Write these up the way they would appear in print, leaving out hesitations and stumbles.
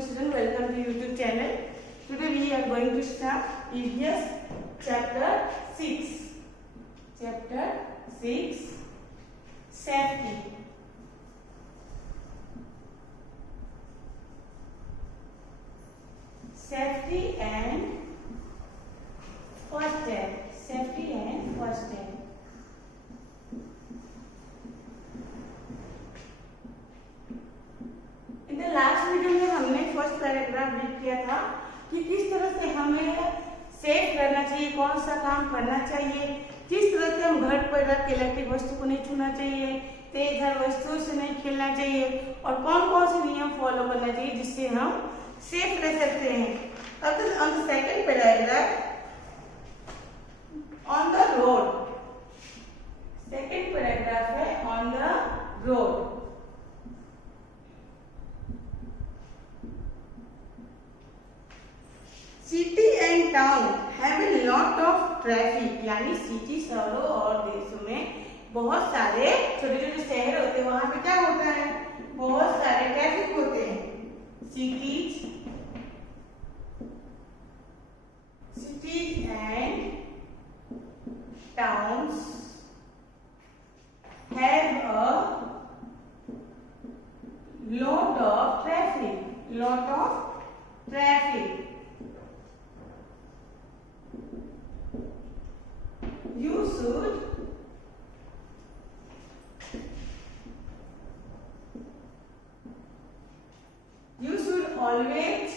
morning student, welcome to YouTube channel. Today we are going to start EVS chapter 6. Chapter 6, safety. Safety and first aid. Safety and first aid. In the last video में हमने first paragraph read किया था कि किस तरह से हमें safe रहना चाहिए, कौन सा काम करना चाहिए, किस तरह से हम घर पर रख के इलेक्ट्रिक वस्तु को नहीं छूना चाहिए, तेज धार वस्तुओं से नहीं खेलना चाहिए और कौन कौन से नियम फॉलो करना चाहिए जिससे हम सेफ रह सकते हैं. अब on the second paragraph on the road. Second paragraph है on the road. City and town have a lot of traffic. यानी सिटी शहरों और देशों में बहुत सारे छोटे छोटे शहर होते हैं, वहां पे क्या होता है, बहुत सारे ट्रैफिक होते हैं. Cities and towns have a lot of traffic. You should always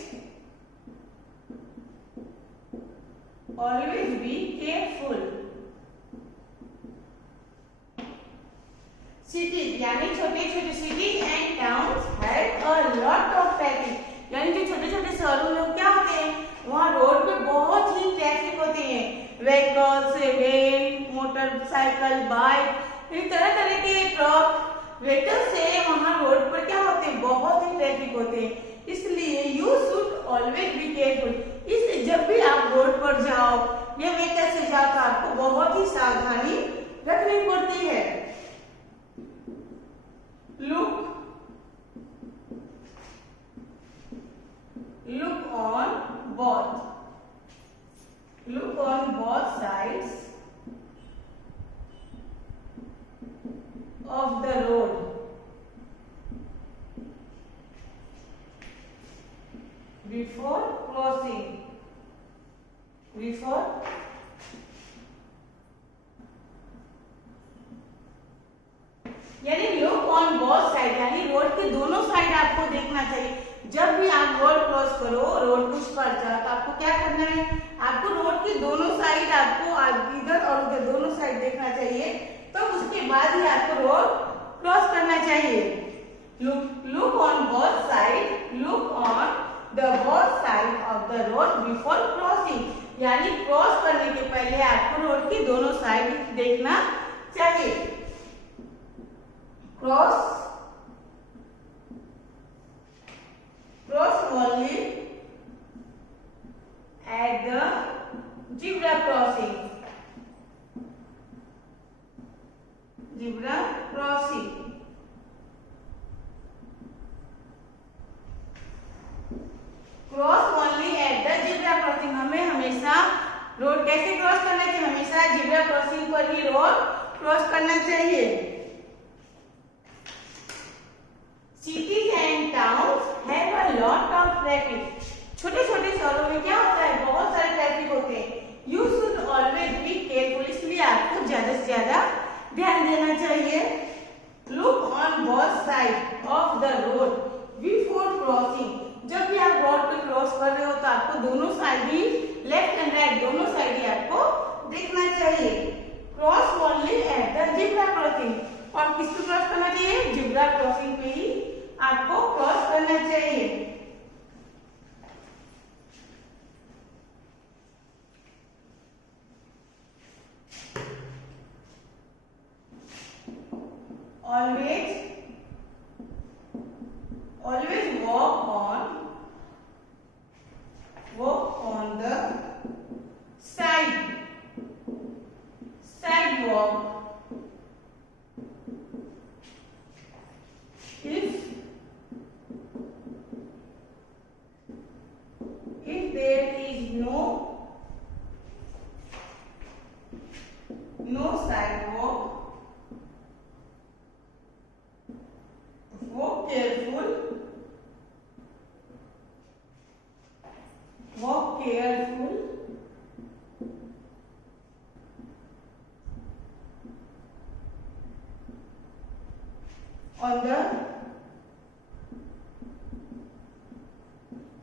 be careful. Cities यानी छोटे छोटे cities and towns have a lot of traffic. यानी जो छोटे छोटे शहरों में क्या होते हैं, वहाँ रोड पे बहुत ही ट्रैफिक होते हैं. व्हीकल्स, वैन, मोटरसाइकिल, बाइक, तरह तरह के ट्रक व्हीकल से वहाँ रोड पर क्या होते हैं, बहुत ही ट्रैफिक होते हैं. इसलिए you should always be careful. इसलिए जब भी आप रोड पर जाओ या व्हीकल से जाओ तो आपको बहुत ही सावधानी रखनी पड़ती है. Look on both sides of the road. Before crossing. यानी लुक ऑन बोथ साइड यानी रोड के दोनों साइड आपको देखना चाहिए. जब भी आप रोड क्रॉस करो, रोड कुछ पर जाओ तो आपको क्या करना है, आपको रोड के दोनों साइड आपको इधर और उधर दोनों साइड देखना चाहिए. तो उसके बाद ही आपको रोड क्रॉस करना चाहिए. Look on both side. Look on the both side of the road before crossing. यानी क्रॉस करने के पहले आपको रोड की दोनों साइड देखना चाहिए. Cross only at the zebra crossing. Cross only at the zebra crossing. हमें हमेशा रोड कैसे क्रॉस करना चाहिए, हमेशा जिब्रा क्रॉसिंग पर ही रोड क्रॉस करना चाहिए. Cities and towns have a lot of traffic. छोटे छोटे शहरों में क्या होता है, बहुत सारे ट्रैफिक होते हैं. You should always be careful. इसलिए आपको ज्यादा से ज्यादा ध्यान देना चाहिए. Look on both sides of the road before crossing. जब भी आप रोड पे क्रॉस कर रहे हो तो आपको दोनों side he, left and right दोनों साइड ही आपको देखना चाहिए. Cross only at the zebra crossing. और किसको क्रॉस करना चाहिए, जिब्रा क्रॉसिंग पे ही आपको क्रॉस करना चाहिए. always walk on the sidewalk. If careful, walk careful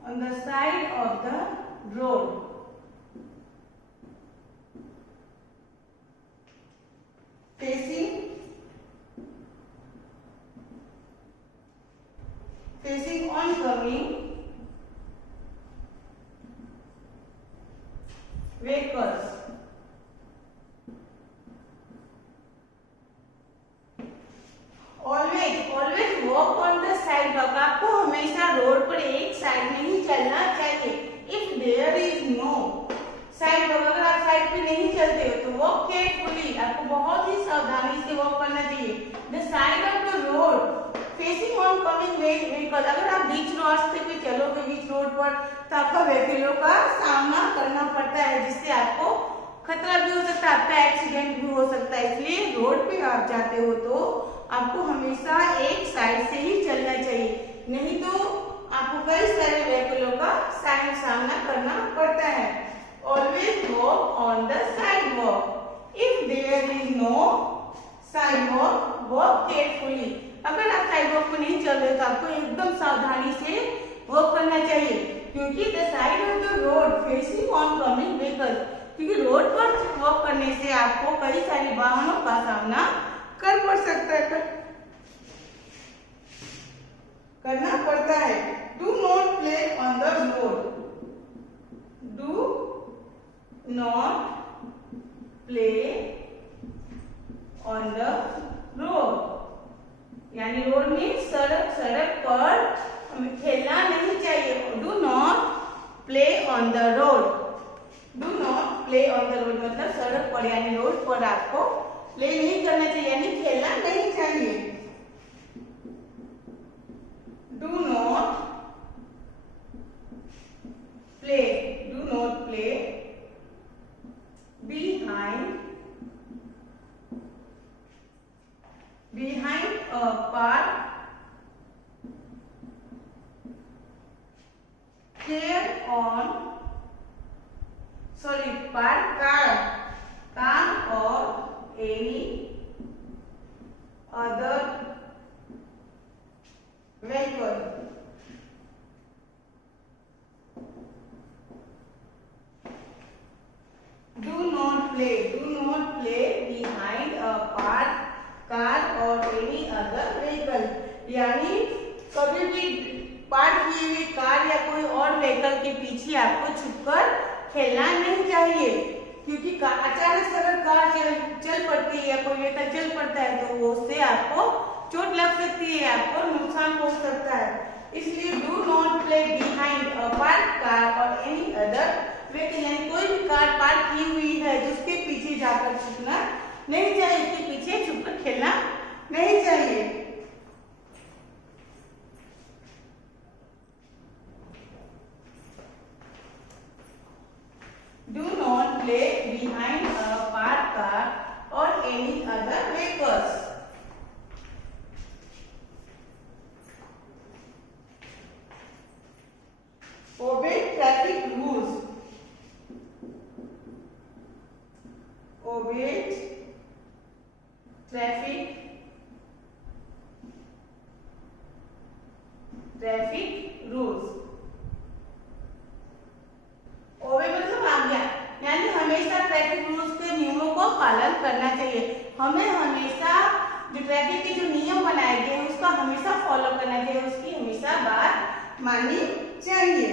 on the side of the road. Facing oncoming vehicles. Always walk on the sidewalk. आपको हमेशा रोड पर एक साइड में ही चलना चाहिए. If there is no sidewalk, अगर आप साइड पे नहीं चलते हो तो walk carefully. आपको बहुत ही सावधानी से वॉक करना चाहिए. The side of the road facing oncoming vehicle. अगर आप बीच रास्ते पे चलोगे बीच रोड पर तो आपका व्हीकलों का सामना करना पड़ता है, जिससे आपको खतरा भी हो सकता है, आपका एक्सीडेंट भी हो सकता है. इसलिए रोड पे आप जाते हो तो आपको हमेशा एक साइड से ही चलना चाहिए, नहीं तो आपको कई सारे व्हीकलों का सामना करना पड़ता है. Always walk on the sidewalk. If there is no sidewalk, walk carefully. अगर आप साइडवॉक पर नहीं चल रहे तो आपको एकदम सावधानी से वॉक करना चाहिए, क्योंकि the side of the road facing oncoming vehicle. क्योंकि रोड पर वॉक करने से आपको कई सारे वाहनों का सामना करना पड़ता है. Do not play on the road. Do not play on the road, यानी रोड में सड़क पर हमें खेलना नहीं चाहिए. Do not play on the road. Do not play on the road मतलब सड़क पर यानी रोड पर आपको प्ले नहीं करना चाहिए, यानी खेलना नहीं चाहिए. Do not play behind a park car or any other vehicle. Do not play behind a parked car or any other vehicle. यानी कभी भी पार्क किए हुए कार या कोई और व्हीकल के पीछे आपको छुपकर खेलना नहीं चाहिए, क्योंकि अचानक से अगर कार चल पड़ती है या कोई व्हीकल चल पड़ता है तो वो उससे आपको चोट लग सकती है, आपको नुकसान हो सकता है. इसलिए do not play behind a park car और एनी अदर व्हीकल, यानी कोई भी कार पार्क की हुई है जिसके पीछे जाकर छुपना नहीं चाहिए, इसके पीछे छुपकर खेलना नहीं चाहिए. Do not play behind a parked car or any other vehicles. Obey traffic rules. Obey traffic rules. ओबे मतलब आज्ञा, यानी हमेशा ट्रैफिक रूल्स के नियमों को पालन करना चाहिए. हमें हमेशा जो ट्रैफिक के जो नियम बनाए गए हैं उसका हमेशा फॉलो करना चाहिए, उसकी हमेशा बात माननी चाहिए.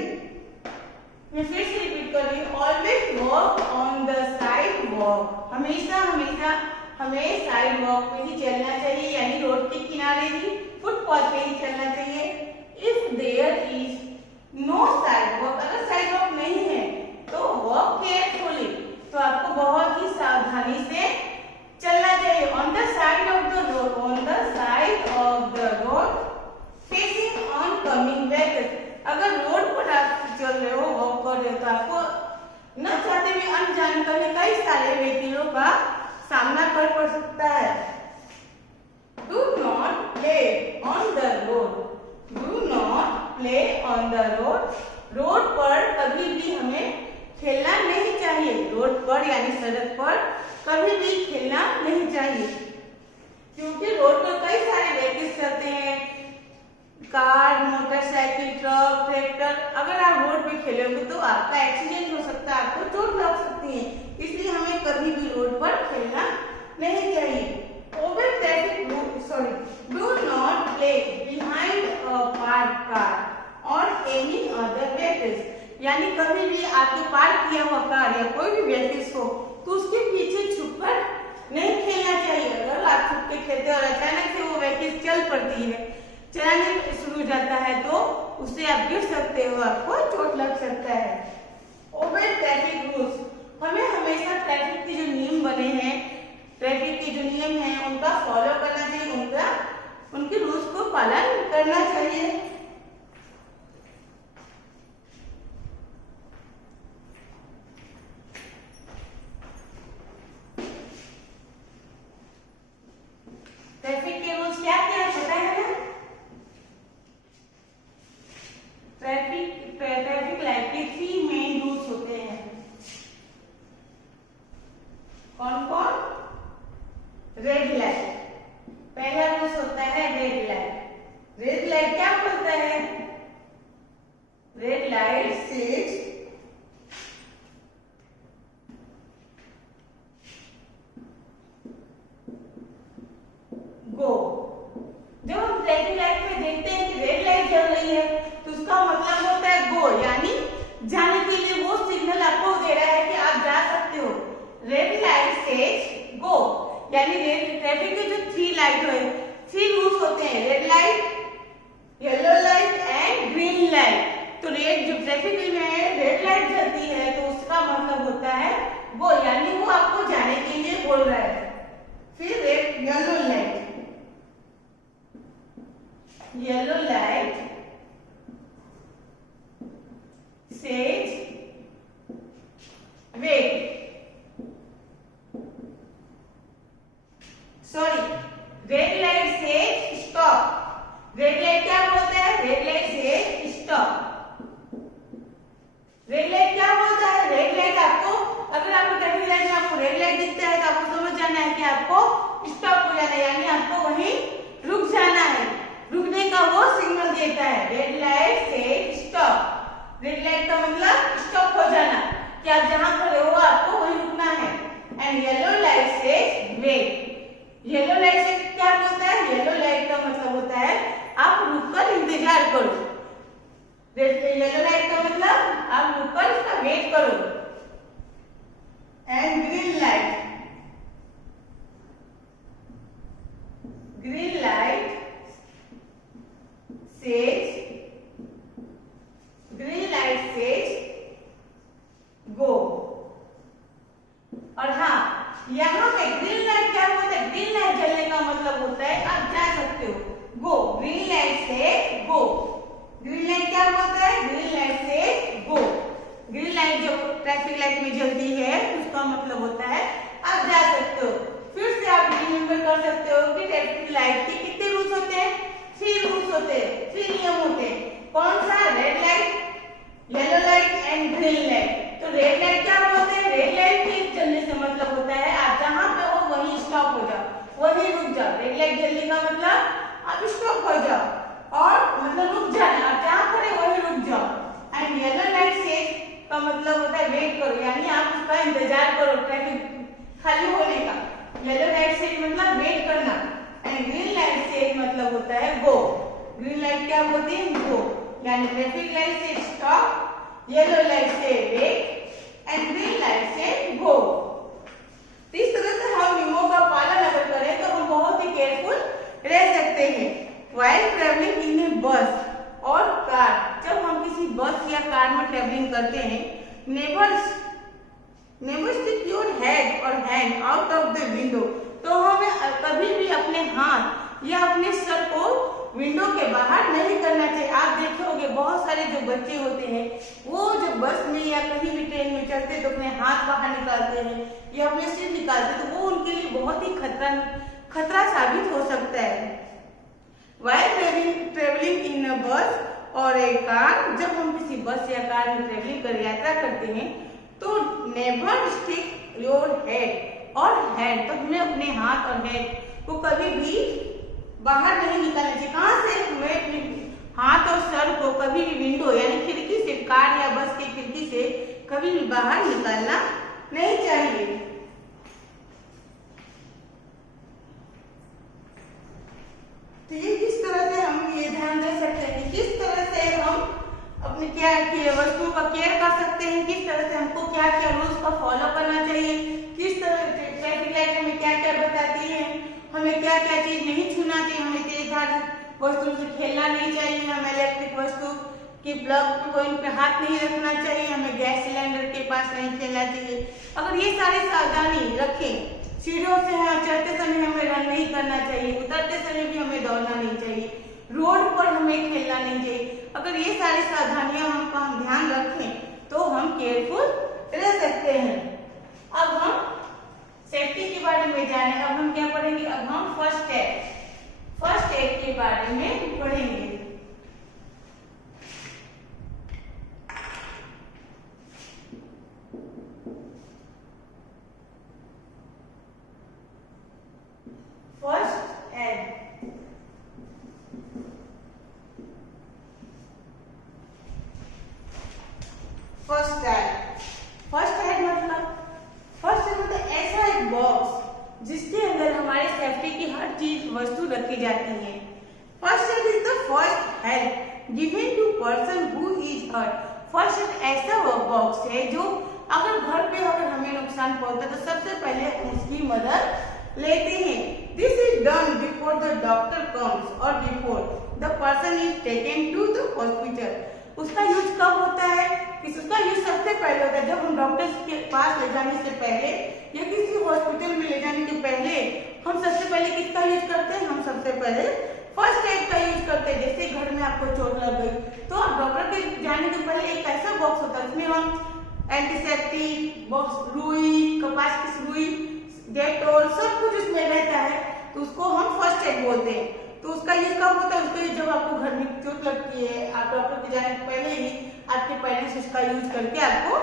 मैं फिर से रिपीट कर रही हूँ. Always walk on the side walk. हमेशा हमें साइड वॉक पे ही चलना चाहिए, यानी रोड के किनारे ही फुटपाथ पे ही चलना चाहिए. If there is no sidewalk, अगर साइडवॉक नहीं है तो वॉक केयरफुली, तो आपको बहुत ही सावधानी से चलना चाहिए. On the side of the road facing oncoming vehicles. अगर रोड पर आप चल रहे हो, वॉक कर रहे हो तो आपको न चाहते हुए अनजाने कई सारे व्हीकलों का सामना कर पड़ सकता है. Do not play on the road. The road पर कभी भी हमें खेलना नहीं चाहिए। रोड पर यानी सड़क पर कभी भी खेलना नहीं चाहिए, क्योंकि रोड पर कई सारे व्हीकल्स चलते हैं, कार, मोटरसाइकिल, ट्रक, ट्रैक्टर। अगर आप रोड पे खेलोगे तो आपका एक्सीडेंट हो सकता है, आपको चोट लग सकती है, इसलिए हमें कभी भी रोड पर खेलना नहीं चाहिए। Obey traffic rule, sorry, do not play behind a parked car और एनी अदर व्हीकल्स, यानी कभी भी आपके पार्क किया हुआ कार या कोई भी व्हीकल्स हो तो उसके पीछे छुपकर नहीं खेलना चाहिए। अगर आप छुप के खेलते और अचानक से वो व्हीकल चल पड़ती है, चलाने शुरू हो जाता है, तो उससे आप गिर सकते हो, आपको चोट लग सकता है। ओबे ट्रैफिक रूल्स, हमें हमेशा ट्रैफिक के जो नियम बने हैं, ट्रैफिक के जो नियम हैं उनका फॉलो करना चाहिए, उनके रूल्स को पालन करना चाहिए। ट्रैफिक के रूल्स क्या क्या है पता है ना? ट्रैफिक लाइट के 3 मेन रूल्स होते हैं। कौन कौन? रेड लाइट, पहला रूल्स होता है रेड लाइट। रेड लाइट क्या बोलता है? रेड लाइट सेज गो। जब हम ट्रैफिक लाइट में देखते हैं कि रेड लाइट जल रही है तो उसका मतलब होता है गो, यानी जाने के लिए वो सिग्नल आपको दे रहा है कि आप जा सकते हो। रेड लाइट सेज गो, यानी ट्रैफिक के जो 3 लाइट है, 3 रूल्स होते हैं, red light, yellow light and green light. तो रेड जो ट्रैफिक में रेड लाइट जलती है तो उसका मतलब होता है गो, यानी वो आपको जाने के लिए बोल रहा है। फिर yellow light, yellow light says wait, sorry, red light says stop. Red light क्या बोलता है? Red light says stop. Red light क्या बोलता है? रेड लाइट आपको, अगर आपको ट्रैफिक लाइट में आपको रेड लाइट दिखता है तो आपको समझ जाना है कि आपको स्टॉप हो जाना है, यानी आपको वहीं रुक जाना है, रुकने का वो सिग्नल देता है। Red light says stop, red light का मतलब स्टॉप हो जाना, कि आप जहां खड़े हो आपको वहीं रुकना है। एंड येलो लाइट से वेट, येलो लाइट से क्या बोलता है? येलो लाइट का मतलब होता है आप रुककर इंतजार करो। येलो लाइट का मतलब आप रुककर इसका वेट करो। And green light, green light says, green light says गो। और हाँ, यहाँ पे ग्रीन लाइट क्या होता है? ग्रीन लाइट जलने का मतलब होता है आप जा सकते हो, गो। ग्रीन लाइट से गो, ग्रीन लाइट क्या बोलता है? ग्रीन लाइट से गो। ग्रीन लाइट जो ट्रैफिक लाइट में जलती है उसका मतलब होता है आप जा सकते हो। फिर से आप रिमेंबर कर सकते हो कि ट्रैफिक लाइट के कितने रूल्स होते हैं? 3 रूल्स होते हैं, 3 नियम होते हैं। कौन सा? Red light, yellow light and green light. तो रेड लाइट क्या बोलते हैं? रेड लाइट के जलने से मतलब होता है आप जहां पे हो वहीं स्टॉप हो जाओ, वहीं रुक जाओ। रेड लाइट जलने का मतलब आप स्टॉप हो जाओ और मतलब रुक जाना, आप जहां खड़े वहीं रुक जाओ। एंड येलो लाइट से का मतलब होता है वेट करो, यानी आप उसका इंतजार करो ट्रैफिक खाली होने का। येलो लाइट से मतलब वेट करना। एंड ग्रीन लाइट से मतलब होता है गो। ग्रीन लाइट क्या बोलती है? गो, यानी traffic light says stop, yellow light से वेट एंड ग्रीन लाइट से गो। इस तरह से हम नियमों का पालन अगर करें तो हम बहुत ही केयरफुल रह सकते हैं। व्हाइल ट्रेवलिंग इन ए बस और कार, जब हम किसी बस या कार में ट्रेवलिंग करते हैं, नेवर स्टिक योर हेड और hand out of the window, तो हमें कभी भी अपने हाथ या अपने सर को विंडो के बाहर नहीं करना चाहिए। आप देखे होंगे बहुत सारे जो बच्चे होते हैं वो जब बस में या कहीं भी ट्रेन में चढ़ते हैं तो अपने हाथ बाहर निकालते हैं या अपने सिर निकालते हैं, तो वो उनके लिए बहुत ही खतरा साबित हो सकता है। While traveling in a bus और ए कार, जब हम किसी बस या कार में ट्रेवलिंग कर यात्रा करते हैं तो नेवर स्टिक योर हेड और हैंड, तो हमें अपने हाथ और हेड को कभी भी बाहर नहीं निकालना चाहिए। कहाँ से? हमें अपने हाथ और सर को कभी भी विंडो यानी खिड़की से, कार या बस की खिड़की से कभी भी बाहर निकालना नहीं चाहिए। तो ये किस तरह से हम ये ध्यान दे सकते हैं कि किस तरह से हम अपने क्या वस्तु का केयर कर सकते हैं, किस तरह से हमको क्या क्या रूल्स का फॉलो करना चाहिए, किस तरह ट्रैफिक लाइट हमें क्या क्या बताती है, हमें क्या क्या चीज नहीं छूना चाहिए, हमें तेजधार वस्तु से खेलना नहीं चाहिए, हमें इलेक्ट्रिक वस्तु की प्लग पॉइंट पे हाथ नहीं रखना चाहिए, हमें गैस सिलेंडर के पास नहीं खेलना चाहिए। अगर ये सारी सावधानी रखें, सीढ़ियों से चढ़ते समय हमें रन नहीं करना चाहिए, उतरते समय भी हमें दौड़ना नहीं चाहिए, रोड पर हमें खेलना नहीं चाहिए। अगर ये सारी सावधानियां हम ध्यान रखें तो हम केयरफुल रह सकते हैं। अब हम सेफ्टी के बारे में जाने, अब हम क्या पढ़ेंगे? अब हम फर्स्ट एड के बारे में पढ़ेंगे। फर्स्ट एड मतलब ऐसा एक बॉक्स जिसके अंदर हमारे सेफ्टी की हर चीज वस्तु रखी जाती है। First aid is the first help given to person who is hurt. First aid ऐसा बॉक्स है जो अगर घर पे अगर हमें नुकसान पहुंचता है तो सबसे पहले हम उसकी मदद लेते हैं। This is done before the doctor comes और before the person is taken to the hospital. उसका यूज कब होता है? उसका यूज सबसे पहले होता है जब हम डॉक्टर के पास ले जाने से पहले या किसी हॉस्पिटल में ले जाने के पहले हम सबसे पहले किसका यूज करते हैं? हम सबसे पहले फर्स्ट एड का यूज करते हैं। जैसे घर में आपको चोट लग गई तो आप डॉक्टर के जाने के पहले एक ऐसा बॉक्स होता है, उसमें हम एंटीसेप्टिक बॉक्स, रुई, कपास की रुई, डेटॉल सब कुछ उसमें रहता है, तो उसको हम फर्स्ट एड बोलते हैं। तो उसका यूज कब होता है? उसका यूज जब आपको घर में चोट लगती है, आप डॉक्टर के जाने से पहले ही आपके पेरेंट्स उसका यूज करके आपको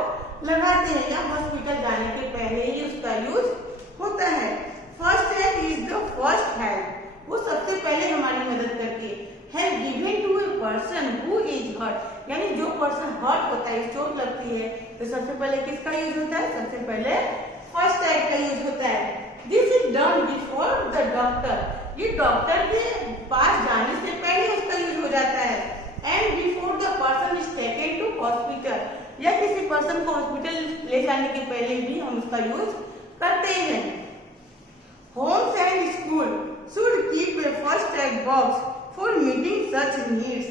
लगाते हैं, या हॉस्पिटल जाने के पहले ही उसका यूज होता है। First aid is the first help, वो सबसे पहले हमारी मदद करती है। Help given to a person who is hurt, यानी जो पर्सन हर्ट होता है, चोट लगती है, तो सबसे पहले किसका यूज होता है? सबसे पहले फर्स्ट एड का यूज होता है। This is done before the doctor, ये डॉक्टर के पास जाने से पहले उसका यूज हो जाता है। And before the person is taken to hospital, या किसी पर्सन को हॉस्पिटल ले जाने के पहले भी हम उसका यूज करते हैं। Homes and school should keep a first aid box for meeting such needs.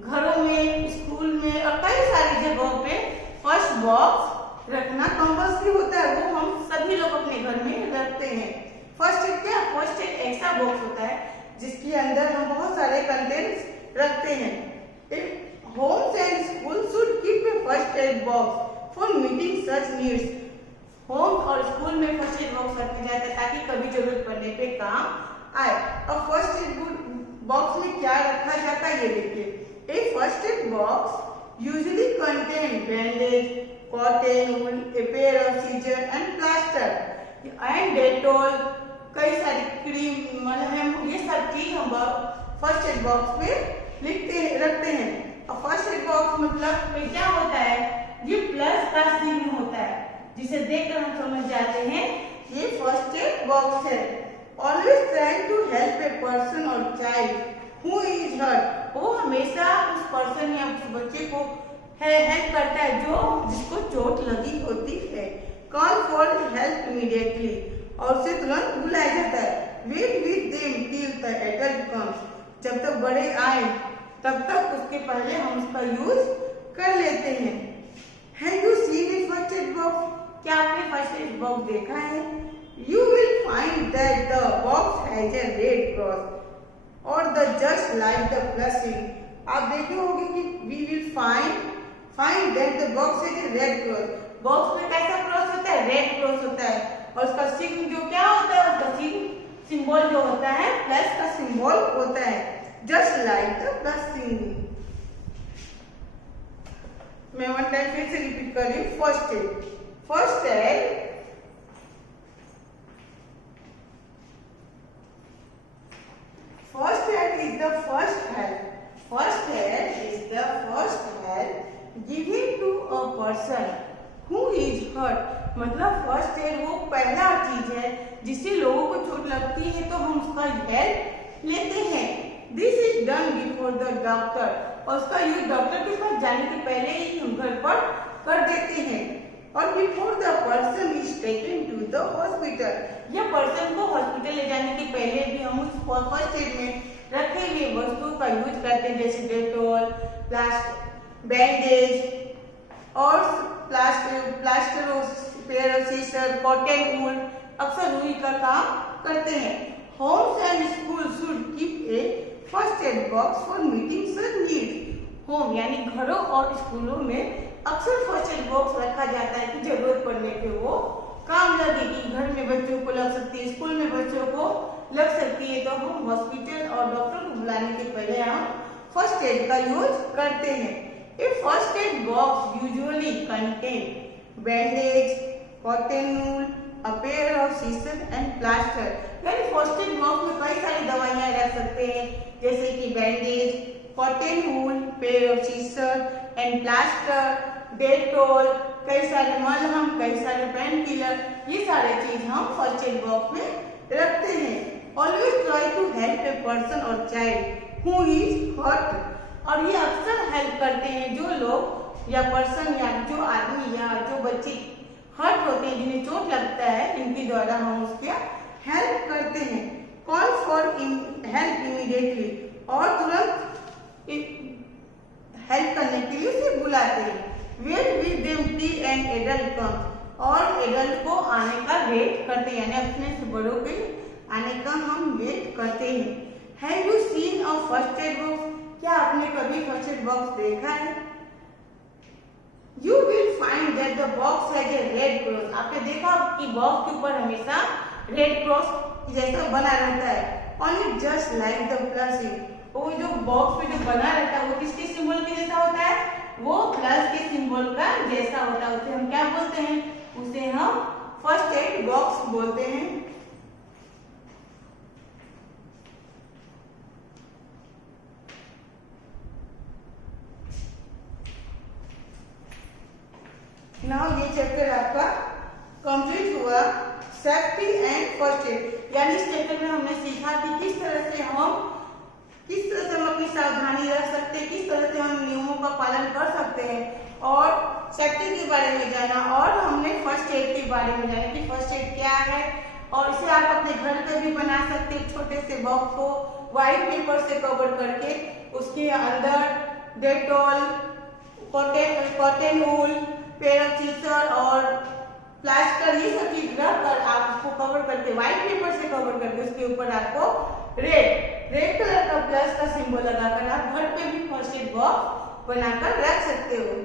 घरों में, स्कूल में और कई सारी जगहों पे फर्स्ट बॉक्स रखना कंपल्सरी होता है, वो हम सभी लोग अपने घर में रखते हैं। फर्स्ट एड क्या? फर्स्ट एड ऐसा बॉक्स होता है जिसके अंदर हम बहुत सारे कंटेंट्स रखते हैं। Homes and school should keep a first aid box for meeting such needs. Home और स्कूल में फर्स्ट एड बॉक्स रखा जाता है ताकि कभी जरूरत पड़ने पे काम आए। अब फर्स्ट एड बॉक्स में क्या रखा जाता है ये देखिए। A first aid box usually contain bandage, cotton, wool, a pair of scissor and plaster and Dettol, कई सारी क्रीम, मलहम, ये सब चीज हम फर्स्ट एड बॉक्स में रखते हैं। और फर्स्ट एड बॉक्स मतलब क्या होता है? ये प्लस का चिन्ह होता है, जिसे देखकर हम समझ जाते हैं ये फर्स्ट एड बॉक्स है। Always trying to help a person और चाइल्ड हु इज हर्ट, वो हमेशा उस पर्सन या उस बच्चे को हेल्प करता है जिसको चोट लगी होती है। कॉल फॉर हेल्प इमीडिएटली, और उसे तुरंत बुलाया जाता है। Wait with them till the adult comes, जब तक बड़े आए तब तक उसके पहले हम उसका यूज कर लेते हैं। Have you seen a first aid box, क्या आपने फर्स्ट एड बॉक्स देखा है? You will find that the box has a red cross और the just like the plus symbol. आप देखे होंगे कि we will find that the box has a red cross, box में कैसा क्रॉस होता है? रेड क्रॉस होता है, और उसका सिंबल जो क्या होता है? उसका सिंबल जो होता है प्लस का सिंबल होता है, just like the plus symbol. मैं वन टाइम फिर से रिपीट कर रही हूँ। First aid, first aid is the first help. First aid is the first help given to a person who is hurt. मतलब फर्स्ट एड वो पहला चीज है जिससे लोगों को चोट लगती है तो हम उसका हेल्प लेते हैं। This is done before the doctor, और उसका यूज डॉक्टर के पास जाने के पहले ही हम घर पर कर देते हैं। और before the person is taken to the hospital, या पर्सन को हॉस्पिटल ले जाने के पहले भी हम उस फर्स्ट एड में रखे हुए वस्तुओं का यूज करते हैं, जैसे डेटॉल, बैंडेज और plaster, pair of scissor, cotton wool, अक्सर रुई का काम करते हैं। Homes and school should keep a first aid box for meeting such needs. Home यानी घरों और स्कूलों में अक्सर फर्स्ट एड बॉक्स रखा जाता है कि जरूरत पड़ने पे वो काम लगे, कि घर में बच्चों को लग सकती है, स्कूल में बच्चों को लग सकती है, तो हम हॉस्पिटल और डॉक्टर को बुलाने के पहले हम फर्स्ट एड का यूज करते हैं। A first aid box usually contain bandage, cotton wool, a pair of scissor and plaster. यानी फर्स्ट एड बॉक्स में कई सारी दवाइयां रख सकते हैं, जैसे कि bandage, cotton wool, pair of scissor and plaster, Dettol, कई सारे मलहम, कई सारे पेन किलर, ये सारे चीज हम फर्स्ट एड बॉक्स में रखते हैं। Always try to help a person or child who is hurt, और ये अक्सर हेल्प करते हैं जो लोग या पर्सन या जो आदमी या जो बच्चे हर्ट होते हैं, जिन्हें चोट लगता है, इनके द्वारा हम उसके हेल्प करते हैं। कॉल फॉर हेल्प इमीडिएटली, और तुरंत हेल्प करने के लिए उसे बुलाते हैं। Wait with them till an adult come, और एडल्ट को आने का वेट करते हैं, यानी अपने से बड़ों के आने का हम वेट करते हैं। Have you seen a first aid box? क्या आपने कभी फर्स्ट एड बॉक्स देखा है? You will find that the box has a red cross. आपने देखा कि बॉक्स के ऊपर हमेशा रेड क्रॉस जैसा बना रहता है। On it just like the plus sign. वो जो बॉक्स पे जो बना रहता है वो किसके सिंबल के जैसा होता है? वो प्लस के सिंबल का जैसा होता है। उसे हम क्या बोलते हैं? उसे हम फर्स्ट एड बॉक्स बोलते हैं। नाउ ये चैप्टर आपका कंप्लीट हुआ, सेफ्टी एंड फर्स्ट एड। यानी इस चैप्टर में हमने सीखा कि किस तरह से हम अपनी सावधानी रख सकते हैं, किस तरह से हम नियमों का पालन कर सकते हैं, और सेफ्टी के बारे में जाना, और हमने फर्स्ट एड के बारे में जाना कि फर्स्ट एड क्या है। और इसे आप अपने घर पे भी बना सकते हैं, छोटे से बॉक्स को व्हाइट पेपर से कवर करके उसके अंदर Dettol, cotton wool, pair of scissor और प्लास्टर, ये सब चीज रख कर आप उसको कवर करके व्हाइट पेपर से कवर करके उसके ऊपर आपको रेड कलर का प्लस का सिंबल लगाकर आप घर पे भी फर्स्ट एड बॉक्स बनाकर रख सकते हो।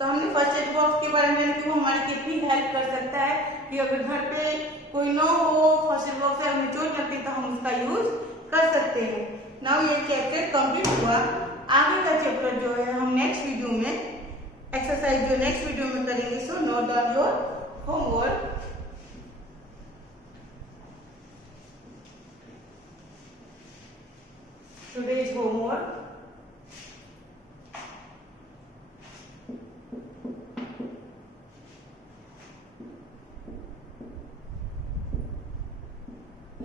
तो हमने फर्स्ट एड बॉक्स के बारे में जाना कि वो हमारी कितनी हेल्प कर सकता है, कि अगर घर पे कोई न हो, फर्स्ट एड बॉक्स से हमें चोट लगती तो हम उसका यूज कर सकते हैं। नाउ ये चैप्टर कंप्लीट हुआ। आगे का चैप्टर जो है हम नेक्स्ट वीडियो में एक्सरसाइज जो नेक्स्ट वीडियो में करेंगे। So note down your homework. Today's homework.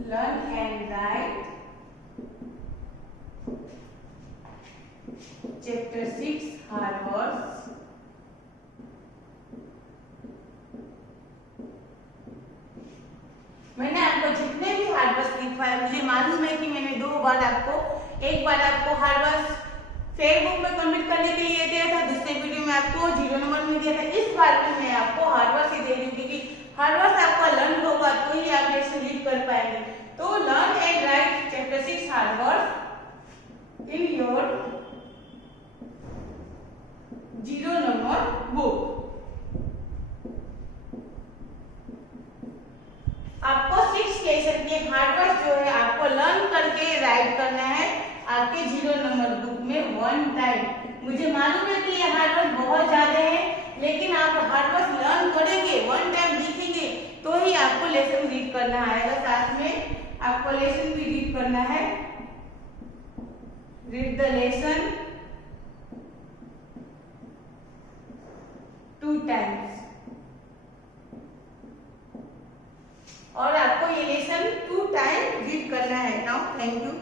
Learn and write Chapter 6 Hard Words. मैंने आपको जितने भी हार्ड वर्ड्स लिखवाए, मुझे मालूम है कि मैंने एक बार आपको हार्ड वर्ड्स फेसबुक में कंप्लीट करने के लिए दिया था, दूसरे वीडियो में आपको 0 नंबर में दिया था। इस बार भी मैं आपको हार्ड वर्ड्स ही दे दूंगी, क्योंकि हार्ड वर्ड्स आपका लर्न होगा तो ही आप जैसे रीड कर पाएंगे। तो learn and right chapter 6 hard words in your 0 number book. आपको 6 लेसन के हार्ड वर्ड्स जो है आपको लर्न करके राइट करना है आपके 0 नंबर बुक में 1 1 टाइम। मुझे मालूम है कि ये हार्ड वर्क बहुत ज्यादा है, लेकिन आप हार्ड वर्क लर्न करेंगे, 1 टाइम लिखेंगे तो ही आपको लेसन रीड करना आएगा। साथ में आपको लेसन भी रीड करना है। Read the lesson 2 times. और आपको ये लेसन 2 टाइम रीड करना है। Now thank you.